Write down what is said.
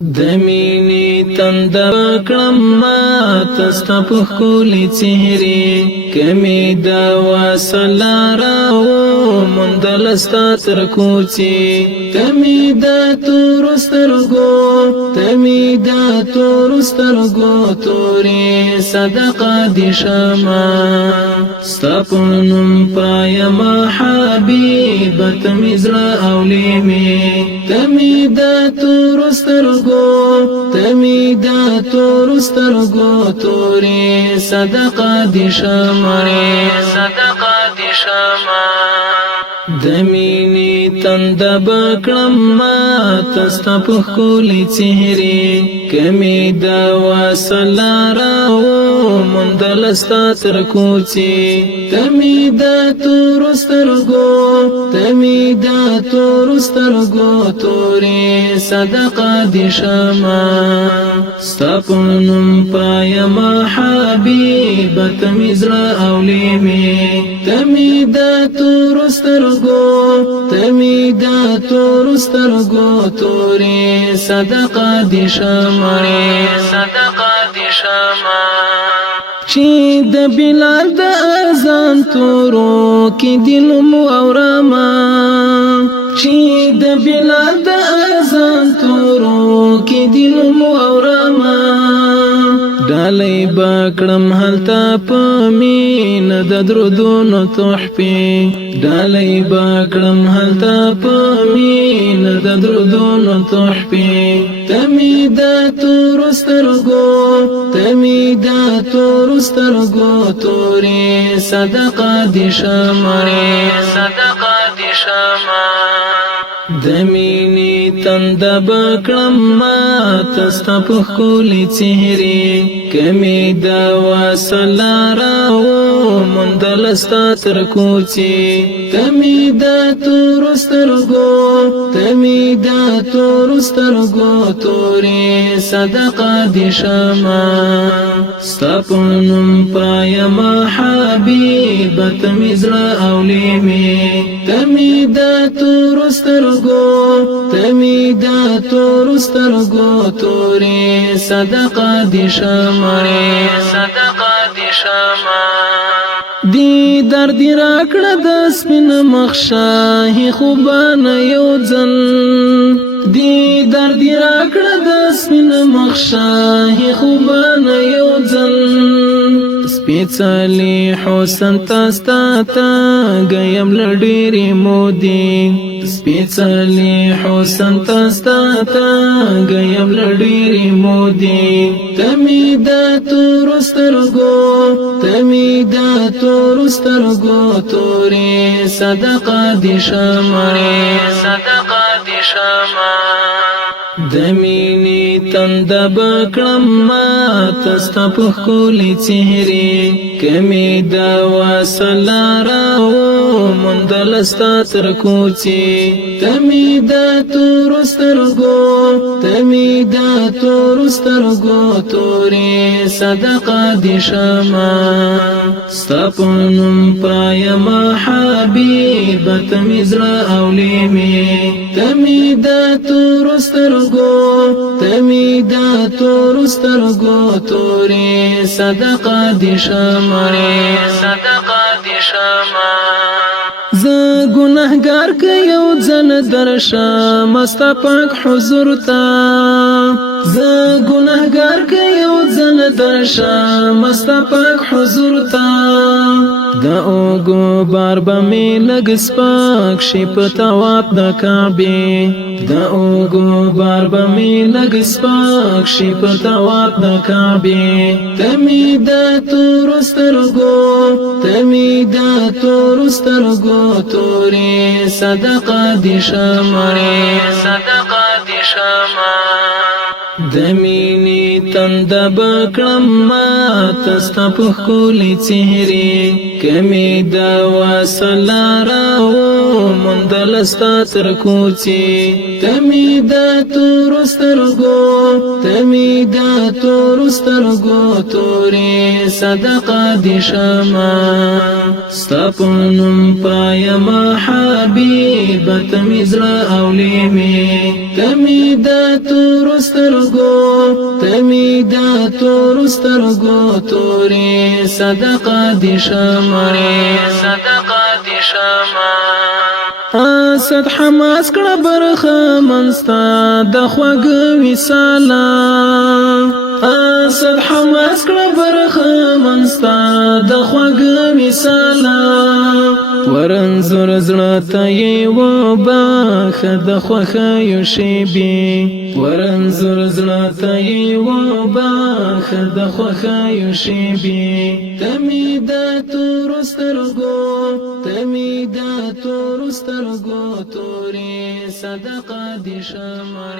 دمینی تند کړم ما تستا په خولي چهره کمی دا وصلا راو مندلستا تر کوچی کمی دا تورسترګو تمی دا تورسترګو توري صدقه دي شما ستپنم پایم حبیبت مزرا اولیمی تمی دا تورسترګو تمی دا تورسترګو توري صدقه دي شما صدقه دي شما دمینی تند بکړم ما تستا په خولي چهره کمی دا وصلا راو مندلستا تر کوچی تمی دا تورسترګو تمی دا تورسترګو توري صدقه دي شما ستپنم پایم حبیبت مزرا اولیمی تمی دا تورسترګو تمی دا تورسترګو توري صدقه دي شما صدقه دي شما چې د بلال د اذان تورو کې دلم اورما چې د بلال د اذان تورو کې دلم اورما ډالۍ باکړم هلته په مين د درودونو تحفې ډالۍ باکړم هلته په مين د درودونو تحفې تمی دا تورسترګو تمی دا تورسترګو توري صدقه دي شما صدقه دي شما دمینی تند بکړم ما تستا په خولي چهره کمی دا وصلا راو مندلستا تر کوچی تمی دا تورسترګو تمی دا تورسترګو توري صدقه دي شما ستپنم پایم حبیبت مزرا اولیمی تمی دا تورسترګو تمی دا تورسترګو توري صدقه دي شما صدقه دي شما دی درد راکړه د سپین مخشاه خوبان یو ځل دی درد راکړه د سپین مخشاه خوبان یو ځل سپیڅلی حسن تاستا تا غیم لډيري مودي سپیڅلی حسن تاستا تا غیم لډيري مودي تمی دا تورسترګو تمی دا تورسترګو توري صدقه دي شما صدقه دي شما دمینی تند بکړم ما تستا په خولي چهره کمی دا وصلا راو مندلستا تر کوچی تمی دا تورسترګو تمی دا تورسترګو توري صدقه دي شما ستپنم پایم حبیبت مزرا اولیمی تمی دا تورسترګو تمی دا تورسترګو توري صدقه دي شما صدقه دي شما ز ګناهګار ک یو ځل درشم است پاک حضور تا ز ګناهګار ک یو ځل درشم است پاک حضور تا دا اوګو بار به می لګ سپاک شي په تواب د کعبه دا اوګو بار به می لګ سپاک شي په تواب د کعبه تمی دا تورسترګو تمی دا تورسترګو توري صدقه دي شما صدقه دي شما دمینی تند بکړم ما تستا په ښکلي څهرې کمې د وصله راو موندله ستا تر کوڅې ته مې د تورو سترګو ته مې د تورو سترګو تورې صدقه دې شمه ستا په نوم پایمه حبیبه ته مې زړه اولې مې ته مې د تورو سترګو ته مې د تورو سترګو تورې صدقه دې شمه صدقه دې شمه اسد حماس کړه برخه منستا د خوږ وصاله اسد حماس کړه برخه منستا د خوږ وصاله ورنځور زړه ته یې وبخه د خوښیو شیبې ورنځور زړه ته یې وبخه د خوښیو شیبې ته مې د تورو سترګو ته مې د تورو سترګو تورې صدقه دې شمه